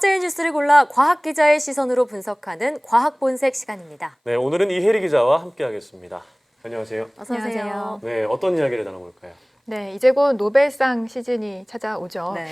화제의 뉴스를 골라 과학 기자의 시선으로 분석하는 과학 본색 시간입니다. 네, 오늘은 이혜리 기자와 함께하겠습니다. 안녕하세요. 어서 오세요. 네, 어떤 이야기를 나눠볼까요? 네, 이제 곧 노벨상 시즌이 찾아오죠. 네.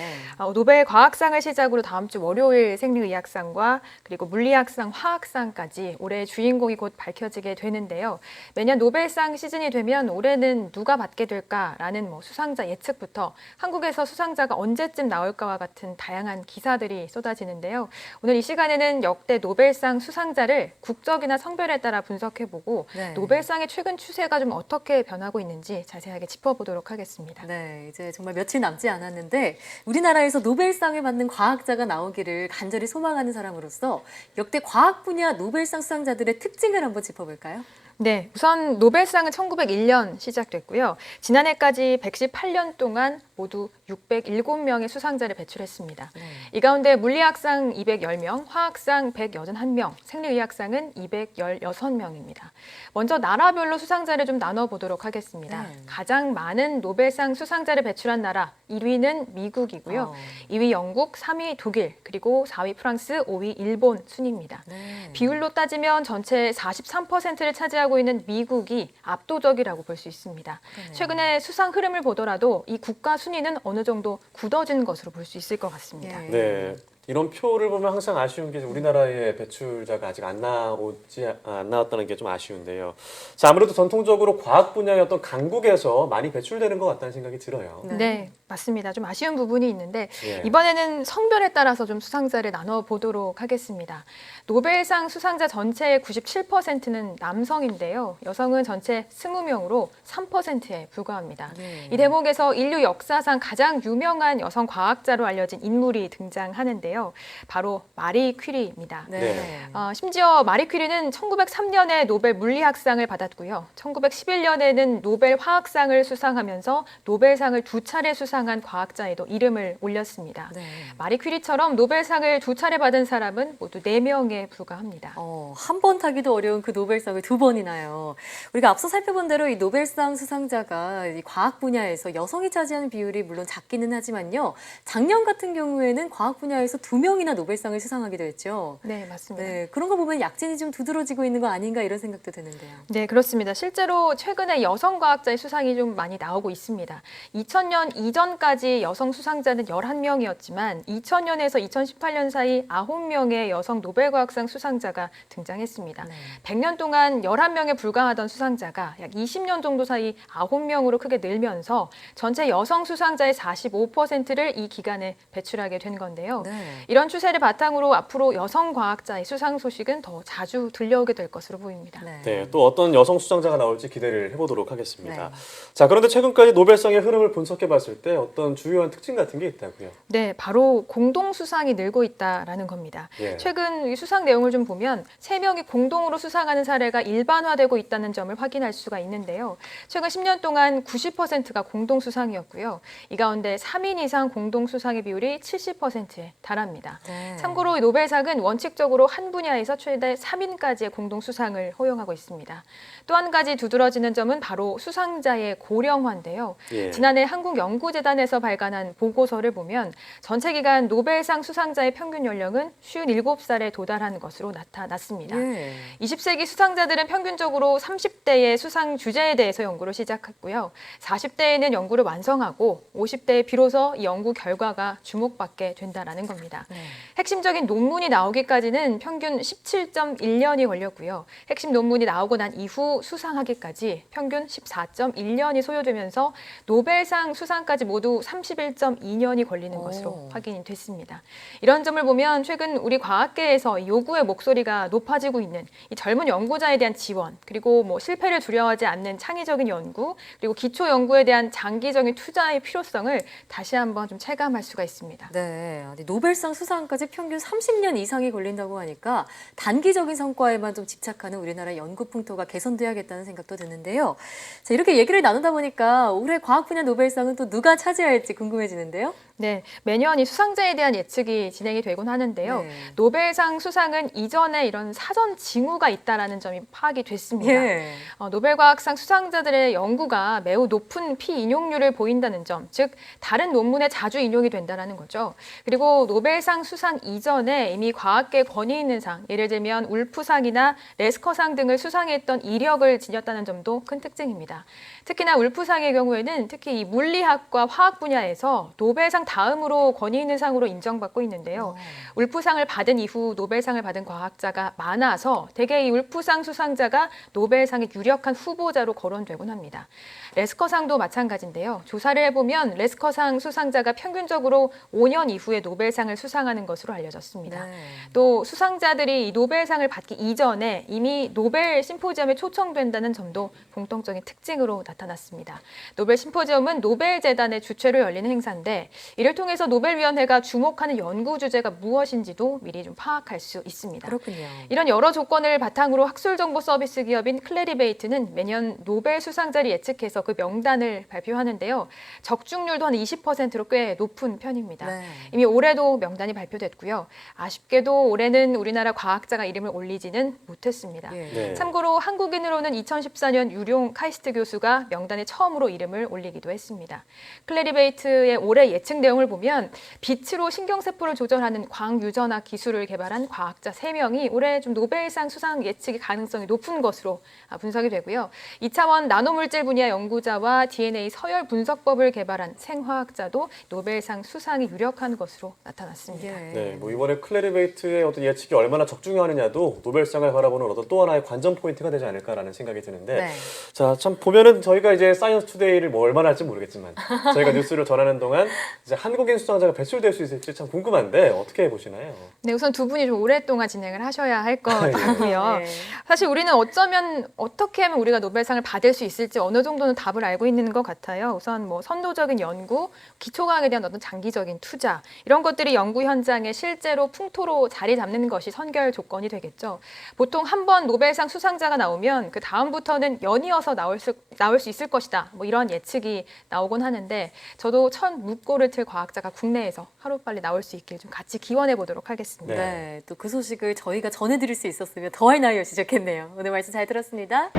노벨 과학상을 시작으로 다음 주 월요일 생리의학상과 그리고 물리학상, 화학상까지 올해의 주인공이 곧 밝혀지게 되는데요. 매년 노벨상 시즌이 되면 올해는 누가 받게 될까라는 수상자 예측부터 한국에서 수상자가 언제쯤 나올까와 같은 다양한 기사들이 쏟아지는데요. 오늘 이 시간에는 역대 노벨상 수상자를 국적이나 성별에 따라 분석해보고 네. 노벨상의 최근 추세가 좀 어떻게 변하고 있는지 자세하게 짚어보도록 하겠습니다. 네, 이제 정말 며칠 남지 않았는데 우리나라에서 노벨상을 받는 과학자가 나오기를 간절히 소망하는 사람으로서 역대 과학 분야 노벨상 수상자들의 특징을 한번 짚어볼까요? 네, 우선 노벨상은 1901년 시작됐고요. 지난해까지 118년 동안 모두 607명의 수상자를 배출했습니다. 네. 이 가운데 물리학상 210명, 화학상 181명, 생리의학상은 216명입니다. 먼저 나라별로 수상자를 좀 나눠보도록 하겠습니다. 네. 가장 많은 노벨상 수상자를 배출한 나라 1위는 미국이고요. 2위 영국, 3위 독일, 그리고 4위 프랑스, 5위 일본 순입니다. 네. 비율로 따지면 전체 43%를 차지하고 있는 미국이 압도적이라고 볼 수 있습니다. 그러네요. 최근에 수상 흐름을 보더라도 이 국가 순위는 어느 정도 굳어진 것으로 볼 수 있을 것 같습니다. 예. 네. 이런 표를 보면 항상 아쉬운 게 우리나라의 배출자가 아직 안 나왔다는 게 좀 아쉬운데요. 자, 아무래도 전통적으로 과학 분야의 어떤 강국에서 많이 배출되는 것 같다는 생각이 들어요. 네, 맞습니다. 좀 아쉬운 부분이 있는데 예. 이번에는 성별에 따라서 좀 수상자를 나눠보도록 하겠습니다. 노벨상 수상자 전체의 97%는 남성인데요. 여성은 전체 20명으로 3%에 불과합니다. 네. 이 대목에서 인류 역사상 가장 유명한 여성 과학자로 알려진 인물이 등장하는데요. 바로 마리 퀴리입니다. 네. 심지어 마리 퀴리는 1903년에 노벨 물리학상을 받았고요. 1911년에는 노벨 화학상을 수상하면서 노벨상을 2차례 수상한 과학자에도 이름을 올렸습니다. 네. 마리 퀴리처럼 노벨상을 2차례 받은 사람은 모두 4명에 불과합니다. 한 번 타기도 어려운 그 노벨상을 2번이나요. 우리가 앞서 살펴본 대로 이 노벨상 수상자가 이 과학 분야에서 여성이 차지하는 비율이 물론 작기는 하지만요. 작년 같은 경우에는 과학 분야에서 2명이나 노벨상을 수상하기도 했죠. 네, 맞습니다. 네, 그런 거 보면 약진이 좀 두드러지고 있는 거 아닌가 이런 생각도 드는데요. 네, 그렇습니다. 실제로 최근에 여성 과학자의 수상이 좀 많이 나오고 있습니다. 2000년 이전까지 여성 수상자는 11명이었지만 2000년에서 2018년 사이 9명의 여성 노벨과학상 수상자가 등장했습니다. 네. 100년 동안 11명에 불과하던 수상자가 약 20년 정도 사이 9명으로 크게 늘면서 전체 여성 수상자의 45%를 이 기간에 배출하게 된 건데요. 네. 이런 추세를 바탕으로 앞으로 여성 과학자의 수상 소식은 더 자주 들려오게 될 것으로 보입니다. 네, 또 어떤 여성 수상자가 나올지 기대를 해보도록 하겠습니다. 네. 자, 그런데 최근까지 노벨상의 흐름을 분석해봤을 때 어떤 주요한 특징 같은 게 있다고요? 네, 바로 공동 수상이 늘고 있다라는 겁니다. 예. 최근 이 수상 내용을 좀 보면 3명이 공동으로 수상하는 사례가 일반화되고 있다는 점을 확인할 수가 있는데요. 최근 10년 동안 90%가 공동 수상이었고요. 이 가운데 3인 이상 공동 수상의 비율이 70%에 달합니다. 네. 참고로 이 노벨상은 원칙적으로 한 분야에서 최대 3인까지의 공동 수상을 허용하고 있습니다. 또 한 가지 두드러지는 점은 바로 수상자의 고령화인데요. 예. 지난해 한국연구재단에서 발간한 보고서를 보면 전체 기간 노벨상 수상자의 평균 연령은 57살에 도달한 것으로 나타났습니다. 예. 20세기 수상자들은 평균적으로 30대의 수상 주제에 대해서 연구를 시작했고요. 40대에는 연구를 완성하고 50대에 비로소 이 연구 결과가 주목받게 된다는 겁니다. 네. 핵심적인 논문이 나오기까지는 평균 17.1년이 걸렸고요. 핵심 논문이 나오고 난 이후 수상하기까지 평균 14.1년이 소요되면서 노벨상 수상까지 모두 31.2년이 걸리는 것으로 확인이 됐습니다. 이런 점을 보면 최근 우리 과학계에서 요구의 목소리가 높아지고 있는 이 젊은 연구자에 대한 지원, 그리고 실패를 두려워하지 않는 창의적인 연구, 그리고 기초 연구에 대한 장기적인 투자의 필요성을 다시 한번 좀 체감할 수가 있습니다. 네, 아니, 노벨상 수상까지 평균 30년 이상이 걸린다고 하니까 단기적인 성과에만 좀 집착하는 우리나라 연구 풍토가 개선돼야겠다는 생각도 드는데요. 자, 이렇게 얘기를 나누다 보니까 올해 과학 분야 노벨상은 또 누가 차지할지 궁금해지는데요. 네, 매년 이 수상자에 대한 예측이 진행이 되곤 하는데요. 네. 노벨상 수상은 이전에 이런 사전 징후가 있다라는 점이 파악이 됐습니다. 예. 노벨과학상 수상자들의 연구가 매우 높은 피인용률을 보인다는 점, 즉 다른 논문에 자주 인용이 된다는 거죠. 그리고 노벨상 수상 이전에 이미 과학계 권위 있는 상, 예를 들면 울프상이나 레스커상 등을 수상했던 이력을 지녔다는 점도 큰 특징입니다. 특히나 울프상의 경우에는 특히 이 물리학과 화학 분야에서 노벨상 다음으로 권위 있는 상으로 인정받고 있는데요. 울프상을 받은 이후 노벨상을 받은 과학자가 많아서 대개 이 울프상 수상자가 노벨상의 유력한 후보자로 거론되곤 합니다. 레스커상도 마찬가지인데요. 조사를 해보면 레스커상 수상자가 평균적으로 5년 이후에 노벨상을 수상하는 것으로 알려졌습니다. 네. 또 수상자들이 이 노벨상을 받기 이전에 이미 노벨 심포지엄에 초청된다는 점도 공통적인 특징으로 나타났습니다. 노벨 심포지엄은 노벨재단의 주최로 열리는 행사인데 이를 통해서 노벨위원회가 주목하는 연구 주제가 무엇인지도 미리 좀 파악할 수 있습니다. 그렇군요. 이런 여러 조건을 바탕으로 학술정보 서비스 기업인 클래리베이트는 매년 노벨 수상자를 예측해서 그 명단을 발표하는데요. 적중률도 한 20%로 꽤 높은 편입니다. 네. 이미 올해도 명단이 발표됐고요. 아쉽게도 올해는 우리나라 과학자가 이름을 올리지는 못했습니다. 예. 네. 참고로 한국인으로는 2014년 유룡 카이스트 교수가 명단에 처음으로 이름을 올리기도 했습니다. 클래리베이트의 올해 예측 내용을 보면 빛으로 신경세포를 조절하는 광유전학 기술을 개발한 과학자 3명이 올해 좀 노벨상 수상 예측의 가능성이 높은 것으로 분석이 되고요. 2차원 나노물질 분야 연구자와 DNA 서열 분석법을 개발한 생화학자도 노벨상 수상이 유력한 것으로 나타났습니다. 예. 네, 뭐 이번에 클래리베이트의 어떤 예측이 얼마나 적중하느냐도 노벨상을 바라보는 어떤 또 하나의 관전 포인트가 되지 않을까라는 생각이 드는데, 네. 자, 참 보면은 저희가 이제 사이언스 투데이를 뭐 얼마나 할지 모르겠지만 저희가 뉴스를 전하는 동안 이제 한국인 수상자가 배출될 수 있을지 참 궁금한데 어떻게 보시나요? 네, 우선 두 분이 좀 오랫동안 진행을 하셔야 할 것 같고요. 네. 사실 우리는 어쩌면 어떻게 하면 우리가 노벨상을 받을 수 있을지 어느 정도는 답을 알고 있는 것 같아요. 우선 뭐 선도적인 연구, 기초과학에 대한 어떤 장기적인 투자 이런 것들이 연구 현장에 실제로 풍토로 자리 잡는 것이 선결 조건이 되겠죠. 보통 한 번 노벨상 수상자가 나오면 그 다음부터는 연이어서 나올 수 있을 것이다. 뭐 이런 예측이 나오곤 하는데 저도 첫 묻고를 틀 과학자가 국내에서 하루빨리 나올 수 있길 좀 같이 기원해 보도록 하겠습니다. 네. 네. 또 그 소식을 저희가 전해드릴 수 있었으면 더할 나위였지 좋겠네요. 오늘 말씀 잘 들었습니다.